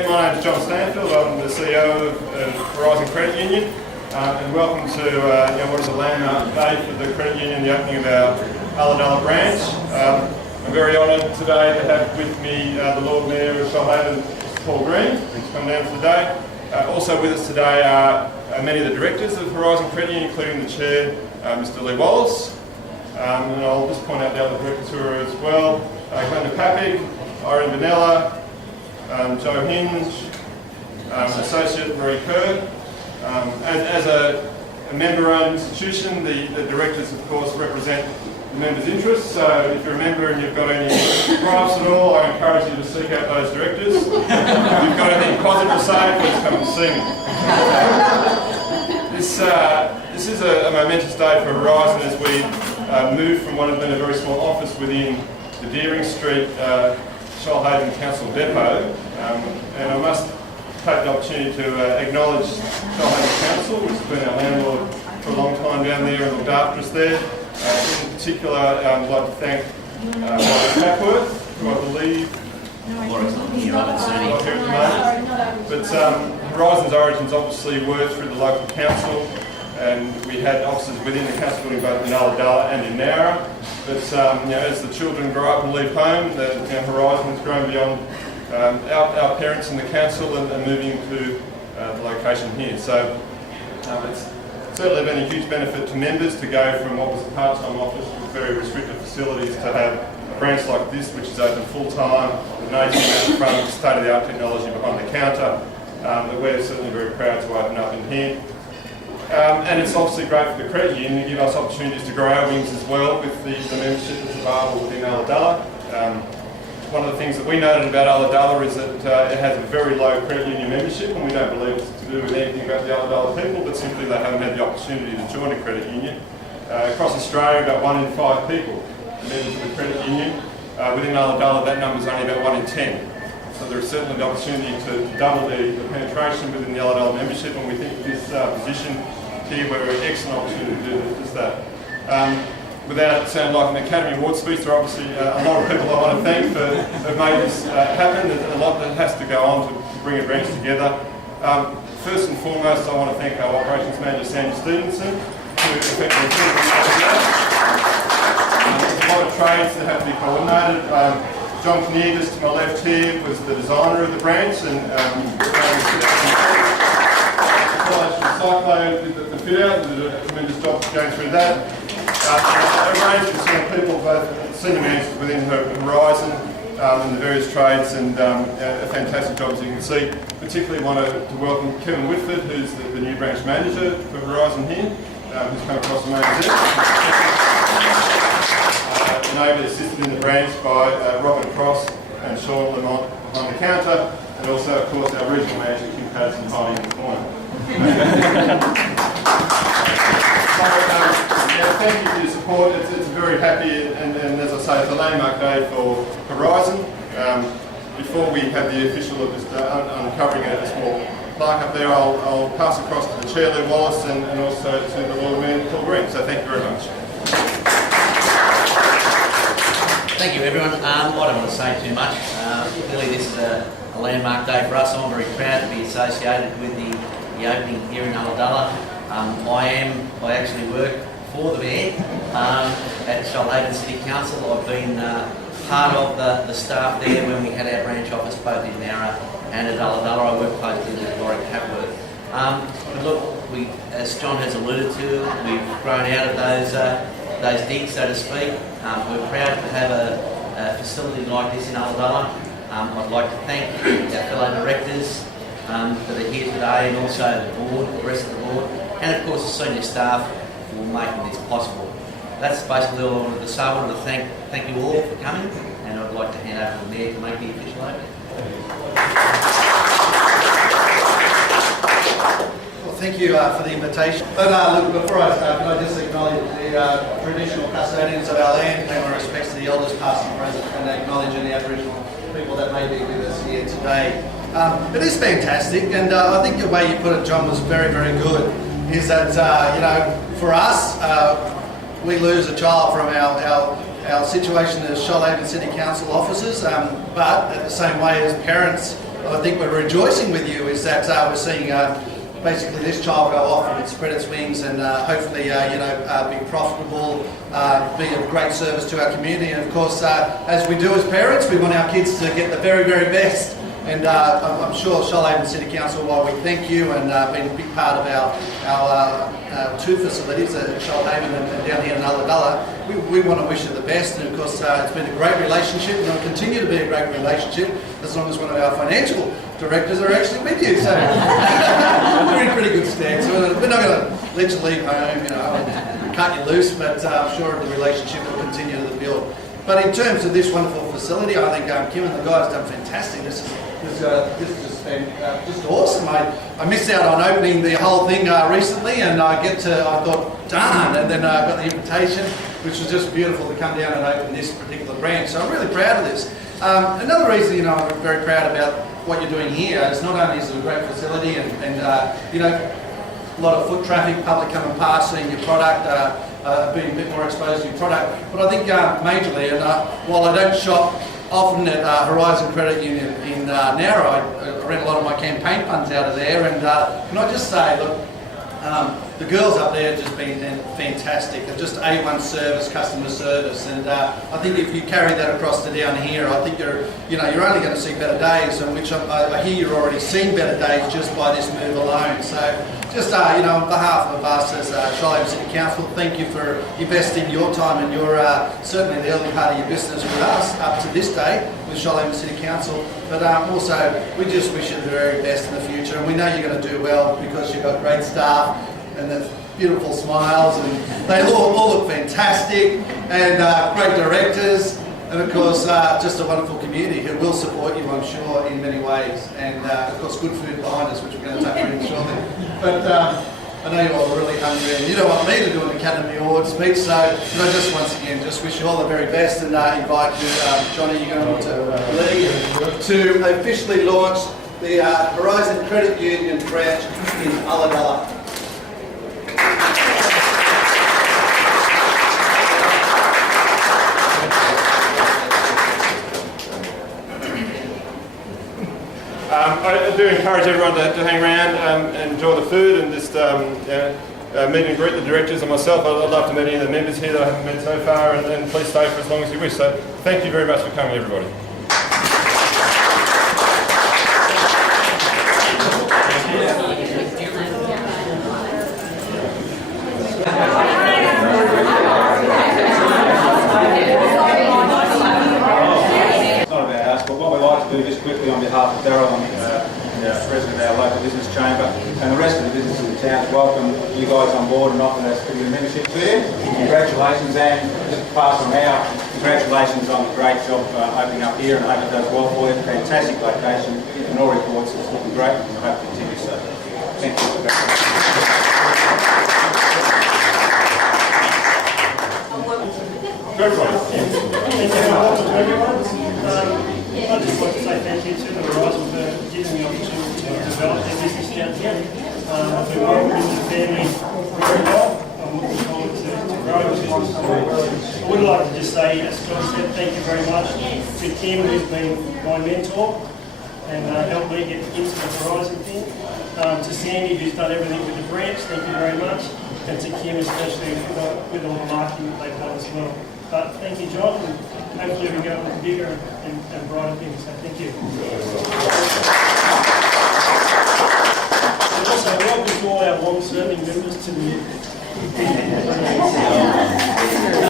My name is John Stanfield. I'm the CEO of Horizon Credit Union, and welcome to what is a landmark day for the credit union, the opening of our Ulladulla branch. I'm very honoured today to have with me the Lord Mayor of Shoalhaven, Paul Green, who's come down for the day. Also with us today are many of the directors of Horizon Credit Union, including the Chair, Mr. Leigh Wallace. And I'll just point out the other directors who are as well. Glenda Papig, Irene Vanella, Joe Hinge, Associate Marie Kerr. As a member-owned institution, the directors, of course, represent the members' interests. So if you're a member and you've got any gripes at all, I encourage you to seek out those directors. If you've got anything positive to say, please come and see me. This is a momentous day for Horizon as we move from what has been a very small office within the Deering Street Shoalhaven Council Depot, and I must take the opportunity to acknowledge Shoalhaven Council, which has been our landlord for a long time down there and looked after us there. In particular, I'd like to thank Wallace, who I believe not here at the moment. But Horizon's origins obviously were through the local council, and we had offices within the council building both in Ulladulla and in Nowra. But as the children grow up and leave home, Horizon has grown beyond our parents in the council and moving to the location here. So it's certainly been a huge benefit to members to go from what was a part-time office with very restricted facilities to have a branch like this, which is open full-time, with an ATM out front, state-of-the-art technology behind the counter, that we're certainly very proud to open up in here. And it's obviously great for the credit union to give us opportunities to grow our wings as well with the membership that's available within Ulladulla. One of the things that we noted about Ulladulla is that it has a very low credit union membership, and we don't believe it's to do with anything about the Ulladulla people, but simply they haven't had the opportunity to join a credit union. Across Australia, about 1 in 5 people are members of the credit union. Within Ulladulla, that number is only about 1 in 10. So there is certainly the opportunity to double the penetration within the Ulladulla membership, and we think this position here, we're an excellent opportunity to do just that. Without sounding like an Academy Award speech, there are obviously a lot of people I want to thank for have made this happen. There's a lot that has to go on to bring a branch together. First and foremost, I want to thank our Operations Manager, Sandy Stevenson, who effectively did this together. There's a lot of trades that have to be coordinated. John Kinnear, just to my left here, was the designer of the branch, and Cyclone did the fit out, and did a tremendous job going through that. A range of senior people, both senior managers within Horizon and the various trades, and a fantastic job, as you can see. Particularly want to welcome Kevin Whitford, who's the new branch manager for Horizon here, who's come across the main and ably assisted in the branch by Robin Cross and Sean Lamont behind the counter, and also, of course, our regional manager, Kim Patterson, hiding in the corner. Thank you for your support. It's very happy, and as I say, it's a landmark day for Horizon. Before we have the official of just uncovering a small plaque up there, I'll pass across to the Chair, Leigh Wallace, and also to the Lord Mayor, Paul Green. So thank you very much. Thank you, everyone. I don't want to say too much. Clearly this is a landmark day for us. I'm very proud to be associated with the opening here in Ulladulla. I actually work for the Mayor at Shoalhaven City Council. I've been part of the staff there when we had our branch office both in Nowra and at Ulladulla. I work closely with Laurie Capworth. But look, as John has alluded to, we've grown out of those digs, so to speak. We're proud to have a facility like this in Ulladulla. I'd like to thank our fellow directors that are here today, and also the board, the rest of the board, and of course the senior staff for making this possible. That's basically all I wanted to say. I wanted to thank you all for coming, and I'd like to hand over to the Mayor to make the official opening. Well, thank you for the invitation. But look, before I start, can I just acknowledge the traditional custodians of our land, pay my respects to the elders past and present, and acknowledge any Aboriginal people that may be with us here today. It is fantastic, and I think the way you put it, John, was very, very good. Is that for us, we lose a child from our situation as Shoalhaven City Council officers, but at the same way as parents I think we're rejoicing with you is that we're seeing basically this child go off and spread its wings and hopefully be profitable, be of great service to our community. And of course, as we do as parents, we want our kids to get the very, very best. And I'm sure Shoalhaven City Council, while we thank you and been a big part of our two facilities at Shoalhaven and down here in Ulladulla, we want to wish you the best. And of course, it's been a great relationship and it'll continue to be a great relationship as long as one of our financial directors are actually with you. So we're in pretty good stead. So we're not going to let you leave home, and cut you loose, but I'm sure the relationship will continue to build. But in terms of this wonderful facility, I think Kim and the guys have done fantastic. This has just been just awesome. I missed out on opening the whole thing recently, and I thought, darn, and then I got the invitation, which was just beautiful to come down and open this particular branch. So I'm really proud of this. Another reason, I'm very proud about what you're doing here is not only is it a great facility and a lot of foot traffic, public coming past, seeing your product, being a bit more exposed to your product. But I think majorly, and while I don't shop often at Horizon Credit Union in Nowra, I rent a lot of my campaign funds out of there. And can I just say, look, the girls up there have just been fantastic. They're just A1 service, customer service, and I think if you carry that across to down here, I think you're only going to see better days. And which I hear you're already seeing better days just by this move alone. So, just on behalf of us as Shoalhaven City Council, thank you for investing your time and your certainly the early part of your business with us up to this day with Shoalhaven City Council. But also, we just wish you the very best in the future, and we know you're going to do well because you've got great staff and the beautiful smiles, and they all look fantastic, and great directors, and of course just a wonderful community who will support you, I'm sure, in many ways, and of course good food behind us, which we're going to touch on shortly. But I know you're all really hungry, and you don't want me to do an Academy Award speech, so just once again, just wish you all the very best, and invite you, Johnny, you're going to Leigh, to officially launch the Horizon Credit Union branch in Ulladulla. I do encourage everyone to hang around and enjoy the food and just meet and greet the directors and myself. I'd love to meet any of the members here that I haven't met so far, and please stay for as long as you wish. So thank you very much for coming, everybody. Just quickly on behalf of Darryl and the president of our local business chamber and the rest of the businesses in town, to welcome you guys on board and offer us to your membership to you. Congratulations, and just pass on our congratulations on the great job opening up here, and I hope it does well for you. Fantastic location, and all reports it's looking great, and I hope it continues so. Thank you. I'd just like to say thank you to the Horizon for giving me the opportunity to develop their business down here. I've been working with the family very well. I'm looking forward to growing the business. I would like to just say, as John said, thank you very much to Kim, who's been my mentor and helped me get into the Horizon thing. To Sandy, who's done everything with the branch, thank you very much. And to Kim, especially with all the marketing that they've done as well. But thank you, John, and hopefully we go on bigger and brighter things. So thank you. And also, welcome to all our long-serving members to the